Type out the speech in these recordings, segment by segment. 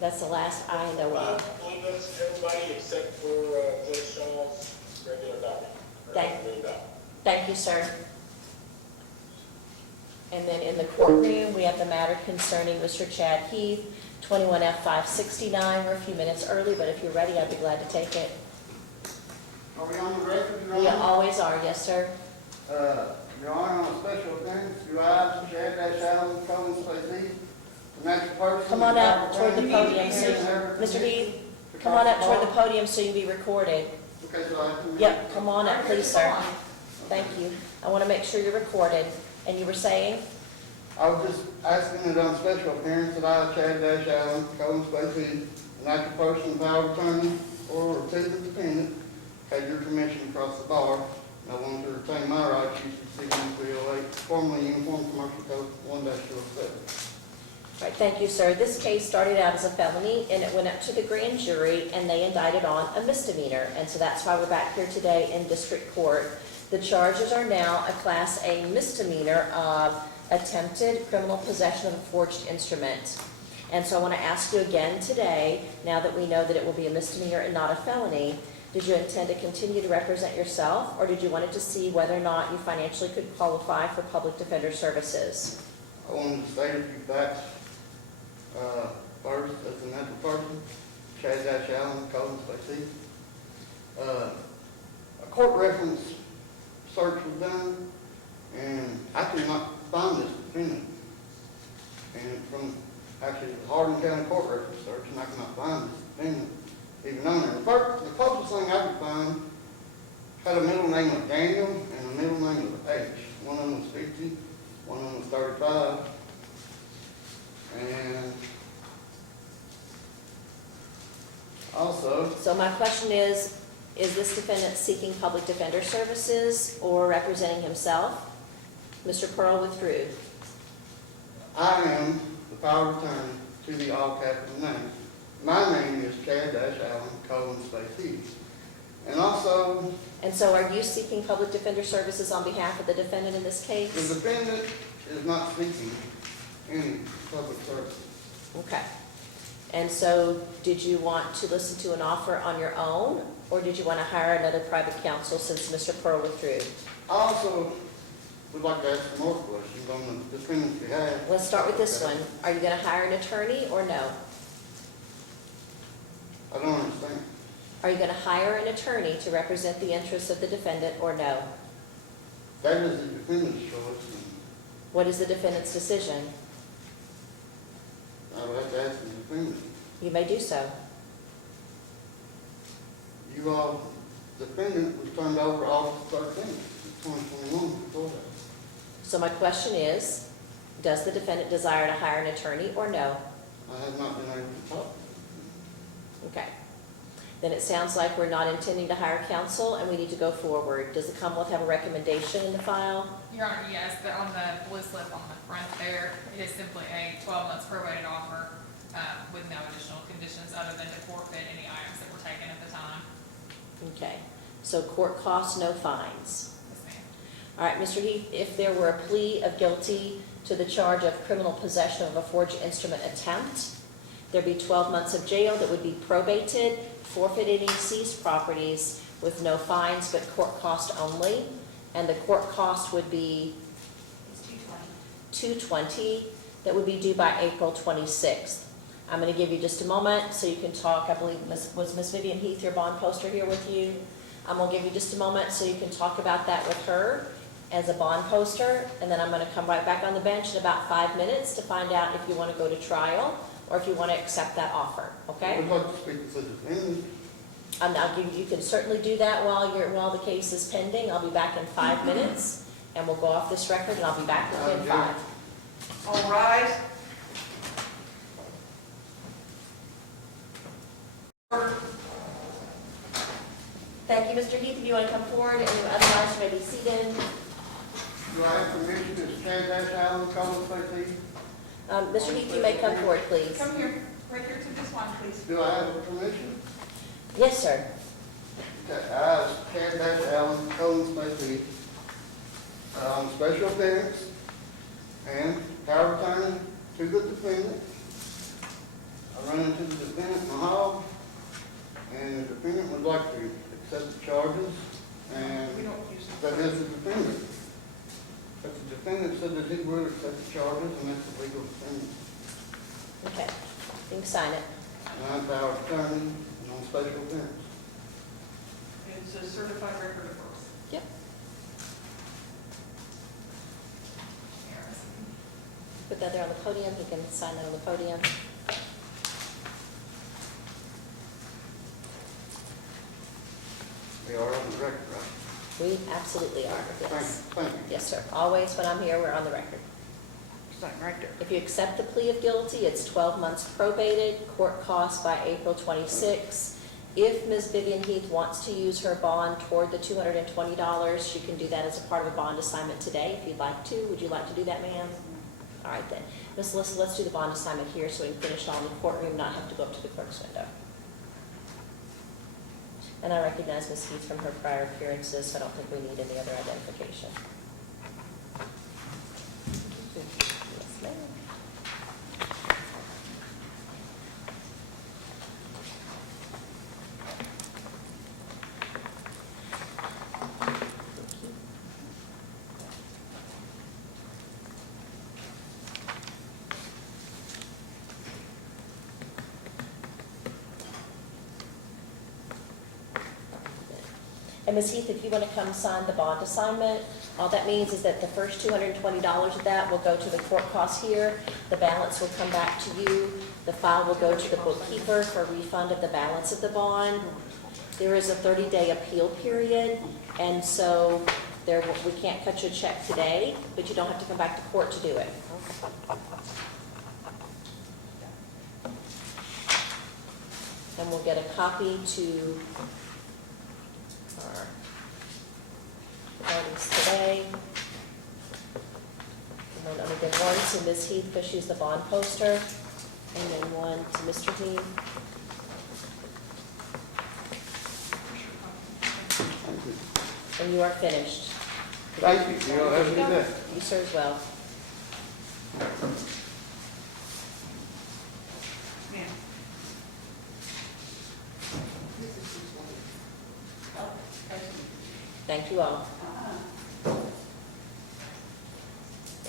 That's the last I know I of. believe that's everybody except for Judge Shaw's regular document. or Thank- regular document. Thank you, sir. And then in the courtroom, we have the matter concerning Mr. Chad Heath, 21F 569. We're a few minutes early, but if you're ready, I'd be glad to take it. Are we on the record, Your We Honor? always are, yes, sir. Your Honor, on a special appearance, do I, Chad Allen, Collins, Stacey, the natural person? Come on up toward the podium, Yes, Mr. Heath, come on up toward the podium so you can be recorded. Okay, so I have to. Yep, come on up, please, sir. Thank you. I want to make sure you're recorded. And you were saying? I was just asking that on special appearance that I, Chad Allen, Collins, Stacey, the natural person, power of attorney, or to the defendant, had your permission across the bar. And I wanted to retain my rights to use the CM308, formerly Uniform Commercial Code 1-207. Right, thank you, sir. This case started out as a felony, and it went up to the grand jury, and they indicted on a misdemeanor. And so that's why we're back here today in district court. The charges are now a Class A misdemeanor of attempted criminal possession of a forged instrument. And so I want to ask you again today, now that we know that it will be a misdemeanor and not a felony, did you intend to continue to represent yourself, or did you want to see whether or not you financially could qualify for public defender services? I wanted to state a few facts. First, as a natural person, Chad Allen, Collins, Stacey. A court reference search was done, and I could not find this defendant. And from actually the Hardin County Court reference search, and I could not find this defendant even on there. The closest thing I could find had a middle name of Daniel and a middle name of H. One of them was 50, one of them was 35. And also, So my question is this defendant seeking public defender services or representing himself? Mr. Pearl withdrew. I am the power of attorney to the all capital name. My name is Chad Allen, Collins, Stacey. And also, And so are you seeking public defender services on behalf of the defendant in this the case? defendant is not seeking any public services. Okay. And so did you want to listen to an offer on your own, or did you want to hire another private counsel since Mr. Pearl withdrew? I also would like to ask some more questions on the defendant's behalf. Let's start with this one. Are you going to hire an attorney or no? I don't understand. Are you going to hire an attorney to represent the interests of the defendant or no? That is the defendant's choice, and What is the defendant's decision? I would have to ask the defendant. You may do so. You all, the defendant was turned over August 13th, 2021, before that. So my question is, does the defendant desire to hire an attorney or no? I have not been able to talk. Okay. Then it sounds like we're not intending to hire counsel and we need to go forward. Does the Commonwealth have a recommendation in the file? Your Honor, yes, on the blue slip on the front there, it is simply a 12 months prorated offer with no additional conditions other than to forfeit any items that were taken at the time. Okay. So court costs, no fines. Yes, ma'am. All right, Mr. Heath, if there were a plea of guilty to the charge of criminal possession of a forged instrument attempt, there'd be 12 months of jail that would be probated, forfeited any seized properties with no fines but court cost only, and the court cost would be It's $220. $220. That would be due by April 26th. I'm going to give you just a moment so you can talk. I believe was Ms. Vivian Heath, your bond poster, here with you? I'm going to give you just a moment so you can talk about that with her as a bond poster, and then I'm going to come right back on the bench in about 5 minutes to find out if you want to go to trial or if you want to accept that offer, okay? I would like to speak to the defendant. And I'll give you can certainly do that while the case is pending. I'll be back in 5 minutes, and we'll go off this record, and I'll be back within 5. All rise. Thank you, Mr. Heath. If you want to come forward, and otherwise you may be seated. Do I have permission to Chad Allen, Collins, Stacey? Mr. Heath, you may come forward, please. Come here, right here to this one, please. Do I have permission? Yes, sir. Okay, I, Chad Allen, Collins, Stacey, on special appearance and power of attorney to the defendant. I run into the defendant in the hall, and the defendant would like to accept the charges, and We don't use that is the defendant. But the defendant said that he would accept the charges, and that's the legal defendant. Okay, you can sign it. And I'm our attorney and on special events. It's a certified record of birth. Yep. Put that there on the podium, you can sign that on the podium. They are on the record, right? We absolutely are, yes. Thank you. Yes, sir. Always when I'm here, we're on the record. Sign right there. If you accept the plea of guilty, it's 12 months probated, court costs by April 26. If Ms. Vivian Heath wants to use her bond toward the $220, she can do that as a part of a bond assignment today if you'd like to. Would you like to do that, ma'am? All right then. Ms. Alyssa, let's do the bond assignment here so we can finish all in the courtroom, not have to go up to the clerk's window. And I recognize Ms. Heath from her prior appearances, so I don't think we need any other identification. Yes, ma'am. Thank you. And Ms. Heath, if you want to come sign the bond assignment, all that means is that the first $220 of that will go to the court costs here. The balance will come back to you. The file will go to the bookkeeper for refund of the balance of the bond. There is a 30-day appeal period, and so we can't cut you a check today, but you don't have to come back to court to do it. And we'll get a copy to our parties today. And then I'm going to give one to Ms. Heath because she's the bond poster, and then one to Mr. Heath. Thank you. And you are finished. Thank you. You all have a good day. You sir as well. Ma'am. Thank you all.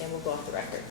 And we'll go off the record.